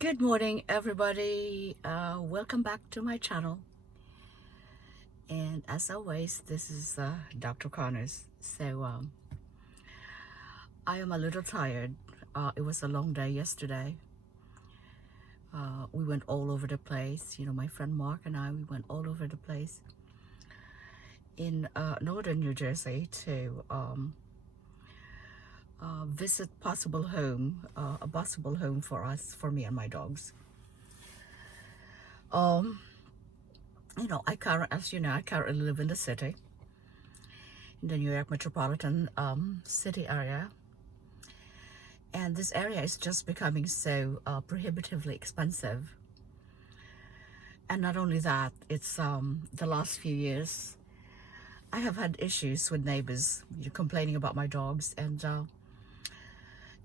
Good morning, everybody. Welcome back to my channel. And as always, this is Dr. Connors. I am a little tired. It was a long day yesterday. We went all over the place. My friend Mark and we went all over the place in northern New Jersey to visit a possible home for us, for me and my dogs. Um, I currently live in the city, in the New York metropolitan city area, and this area is just becoming so prohibitively expensive. And not only that, it's the last few years I have had issues with neighbors complaining about my dogs, and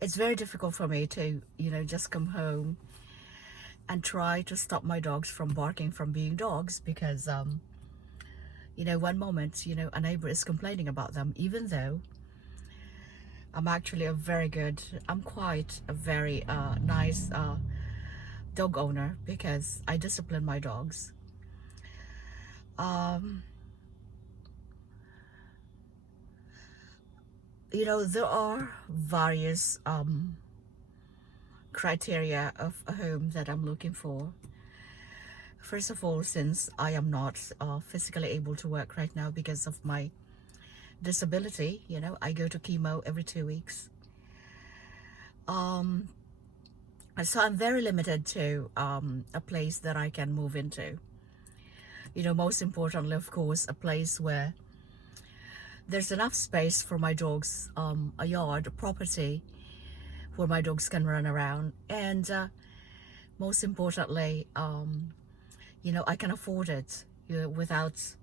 it's very difficult for me to just come home and try to stop my dogs from barking, from being dogs, because one moment a neighbor is complaining about them, even though I'm quite a very nice dog owner, because I discipline my dogs. Um, there are various criteria of a home that I'm looking for. First of all, since I am not physically able to work right now because of my disability, I go to chemo every 2 weeks. Um, so I'm very limited to a place that I can move into. Most importantly, of course, a place where there's enough space for my dogs, a yard, a property where my dogs can run around, and most importantly, I can afford it, without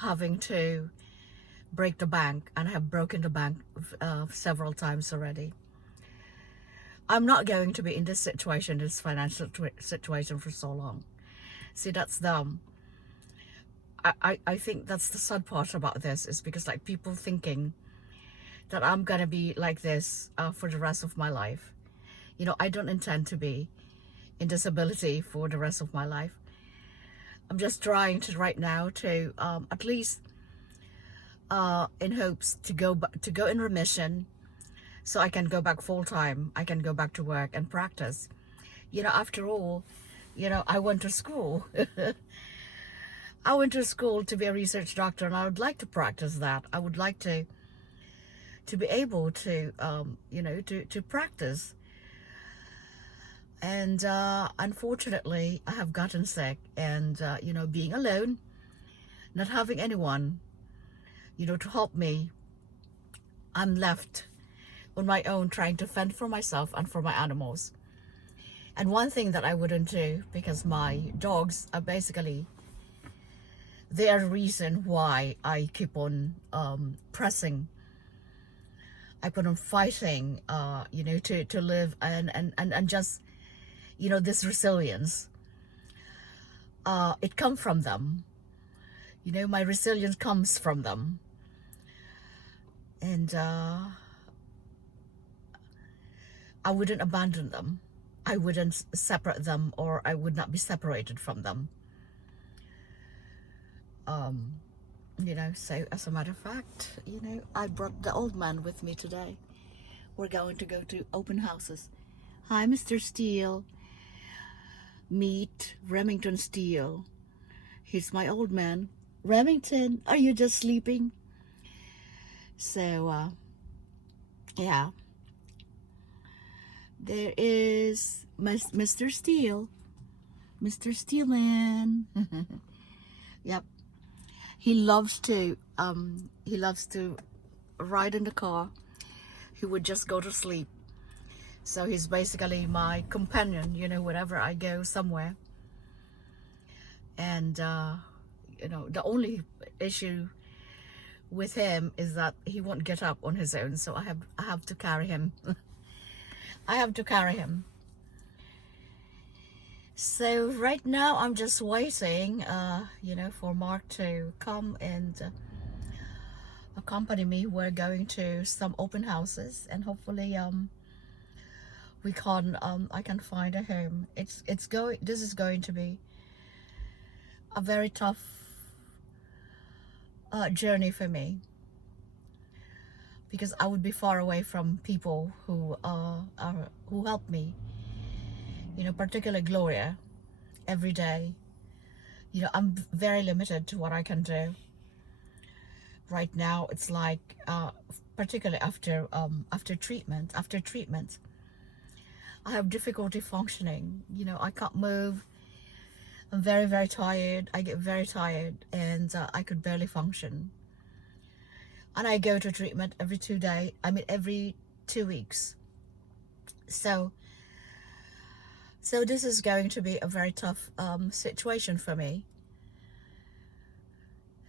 having to break the bank, and I have broken the bank several times already. I'm not going to be in this financial situation for so long. See, that's I think that's the sad part about this, is because like people thinking that I'm gonna be like this for the rest of my life. I don't intend to be in disability for the rest of my life. I'm just trying to right now to at least in hopes to go in remission, so I can go back full time. I can go back to work and practice. After all, I went to school. I went to school to be a research doctor, and I would like to practice that. I would like to be able to to practice. And unfortunately, I have gotten sick, and being alone, not having anyone to help me, I'm left on my own, trying to fend for myself and for my animals. And one thing that I wouldn't do, because my dogs are basically, they are the reason why I keep on pressing. I put on fighting, to live, and just, this resilience. It comes from them. My resilience comes from them. And I wouldn't abandon them. I wouldn't separate them, or I would not be separated from them. So as a matter of fact, I brought the old man with me today. We're going to go to open houses. Hi, Mr. Steele. Meet Remington Steele. He's my old man. Remington, are you just sleeping? So, yeah. There is Mr. Steele. Mr. Steelman. Yep. He loves to ride in the car. He would just go to sleep. So he's basically my companion, whenever I go somewhere. And the only issue with him is that he won't get up on his own, so I have to carry him. I have to carry him. So right now I'm just waiting, for Mark to come and accompany me. We're going to some open houses, and hopefully I can find a home. This is going to be a very tough journey for me, because I would be far away from people who help me, particularly Gloria, every day. I'm very limited to what I can do right now. It's like, particularly after treatment, I have difficulty functioning. I can't move. I'm very, very tired. I get very tired, and I could barely function. And I go to treatment every 2 weeks. So, this is going to be a very tough situation for me.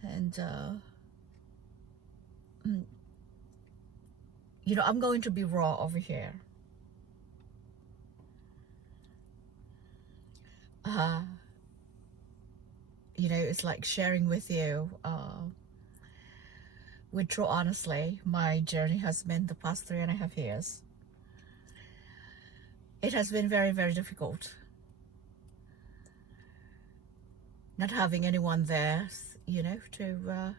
And, mm, I'm going to be raw over here. Uh, it's like sharing with you, with true honestly, my journey has been the past 3.5 years. It has been very, very difficult. Not having anyone there, to,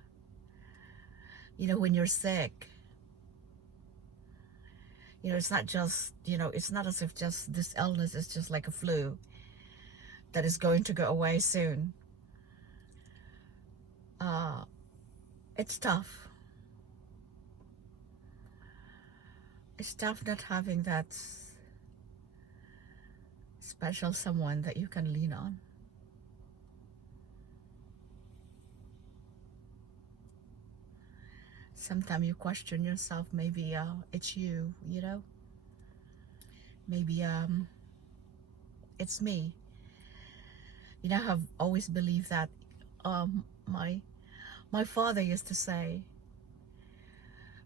when you're sick. It's not just, it's not as if just this illness is just like a flu that is going to go away soon. It's tough. It's tough not having that special someone that you can lean on. Sometimes you question yourself, maybe it's you, maybe it's me. I have always believed that, my father used to say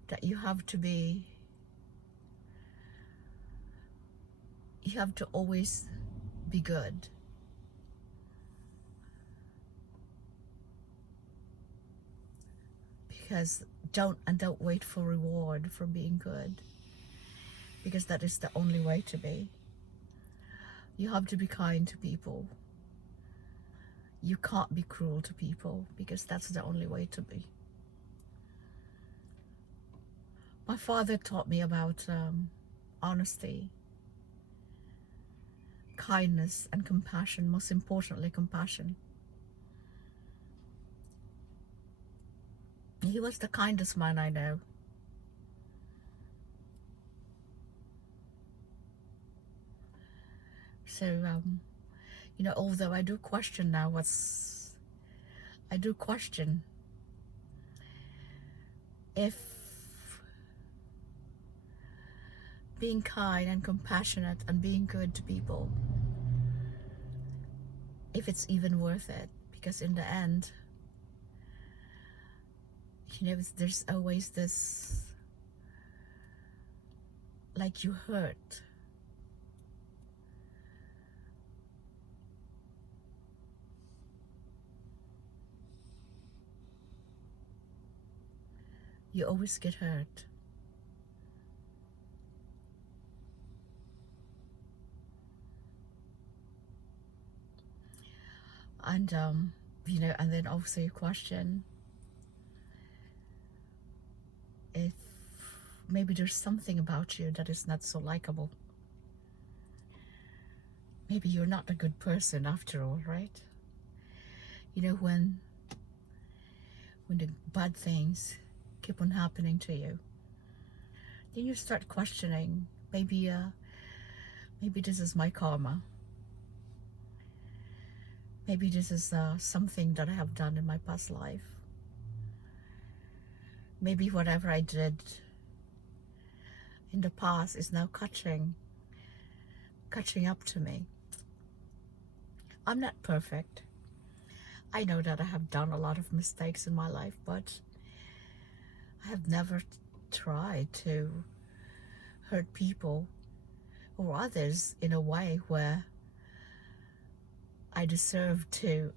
that you have to always be good. Because don't wait for reward for being good, because that is the only way to be. You have to be kind to people. You can't be cruel to people, because that's the only way to be. My father taught me about honesty, kindness, and compassion. Most importantly, compassion. He was the kindest man I know. So, although I do question now I do question if being kind and compassionate and being good to people, if it's even worth it. Because in the end, there's always this, like, you hurt. You always get hurt. And and then also you question if maybe there's something about you that is not so likable. Maybe you're not a good person after all, right? When the bad things keep on happening to you, then you start questioning, maybe this is my karma. Maybe this is something that I have done in my past life. Maybe whatever I did in the past is now catching up to me. I'm not perfect. I know that I have done a lot of mistakes in my life, but I have never tried to hurt people or others in a way where I deserve to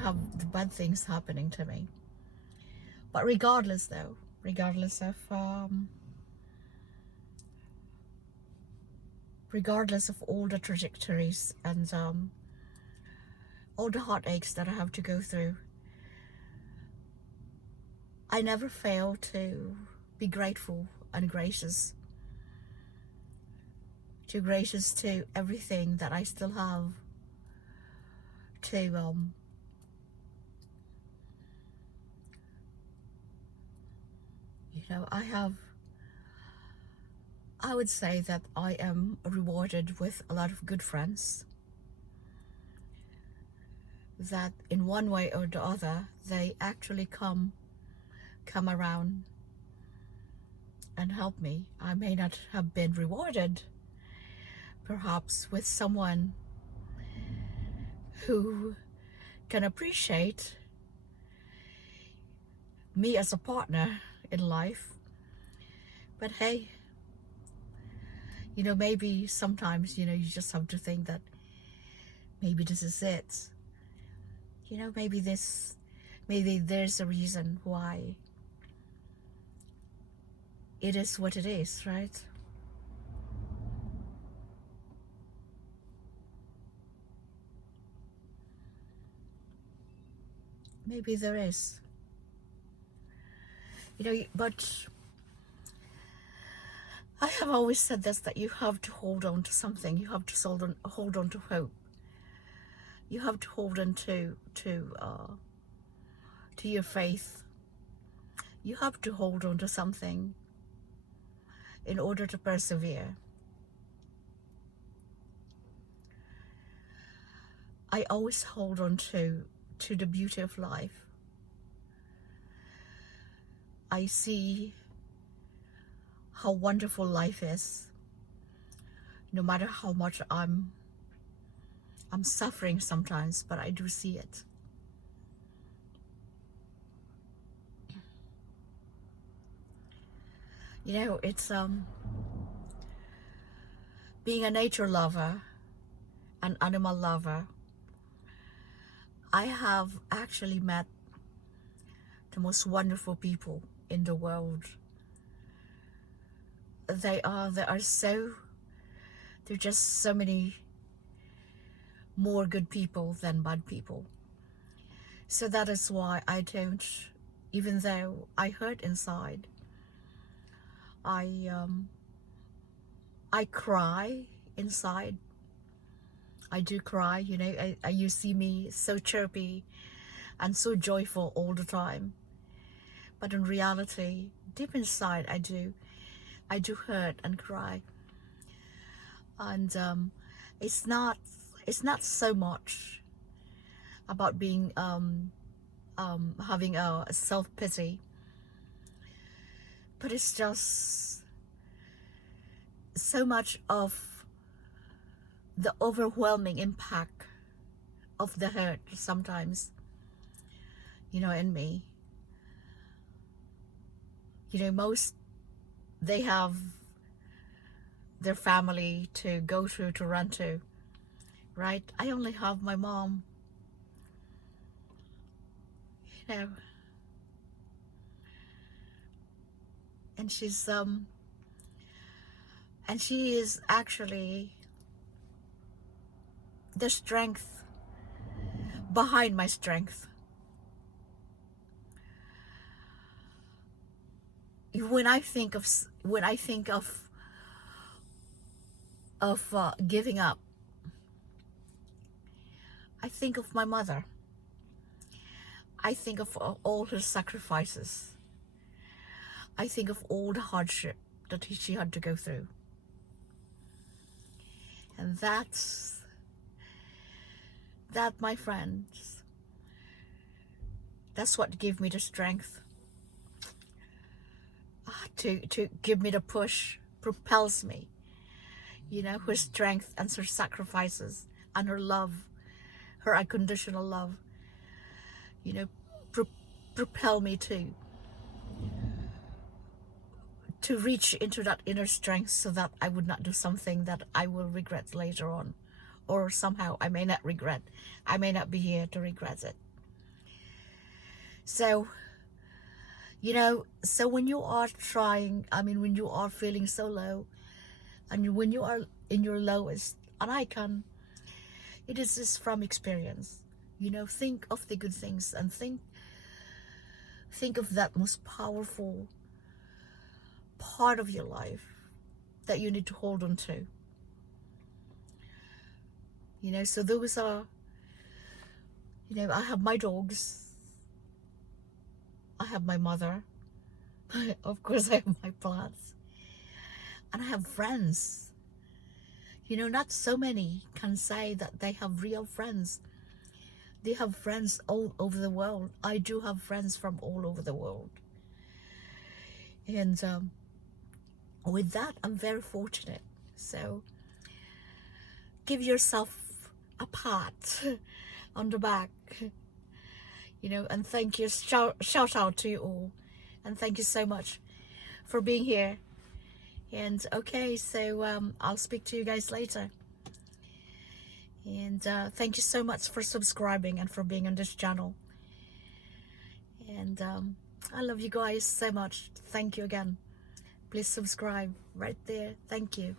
have the bad things happening to me. But regardless though, regardless of all the trajectories and all the heartaches that I have to go through, I never fail to be grateful and gracious. Too gracious to everything that I still have to I would say that I am rewarded with a lot of good friends that in one way or the other they actually come around and help me. I may not have been rewarded perhaps with someone who can appreciate me as a partner in life, but hey, maybe sometimes you just have to think that maybe this is it. Maybe there's a reason why it is what it is, right? Maybe there is. But I have always said this, that you have to hold on to something. You have to hold on to hope. You have to hold on to your faith. You have to hold on to something in order to persevere. I always hold on to the beauty of life. I see how wonderful life is, no matter how much I'm suffering sometimes, but I do see it. It's being a nature lover, an animal lover. I have actually met the most wonderful people in the world. There are just so many more good people than bad people. So that is why I don't, even though I hurt inside, I cry inside. I do cry, you see me so chirpy and so joyful all the time. But in reality, deep inside, I do hurt and cry. And it's not so much about being having a self-pity, but it's just so much of the overwhelming impact of the hurt sometimes, in me. Most, they have their family to go through, to run to, right? I only have my mom, and she is actually the strength behind my strength. When I think of giving up, I think of my mother. I think of all her sacrifices. I think of all the hardship that she had to go through. And that, my friends, that's what gave me the strength to give me the push, propels me. Her strength and her sacrifices and her love, her unconditional love, propel me to reach into that inner strength, so that I would not do something that I will regret later on, or somehow I may not regret. I may not be here to regret it. So You know, so when you are trying, I mean, when you are feeling so low, and when you are in your lowest, and I can, it is just from experience. You know, think of the good things and think of that most powerful part of your life that you need to hold on to. You know, so those are, you know, I have my dogs, I have my mother, of course I have my plants, and I have friends. You know, not so many can say that they have real friends. They have friends all over the world. I do have friends from all over the world. And with that, I'm very fortunate. So give yourself a pat on the back, you know, and thank you. Shout out to you all. And thank you so much for being here. And okay, so I'll speak to you guys later. And thank you so much for subscribing and for being on this channel. And I love you guys so much. Thank you again. Please subscribe right there. Thank you.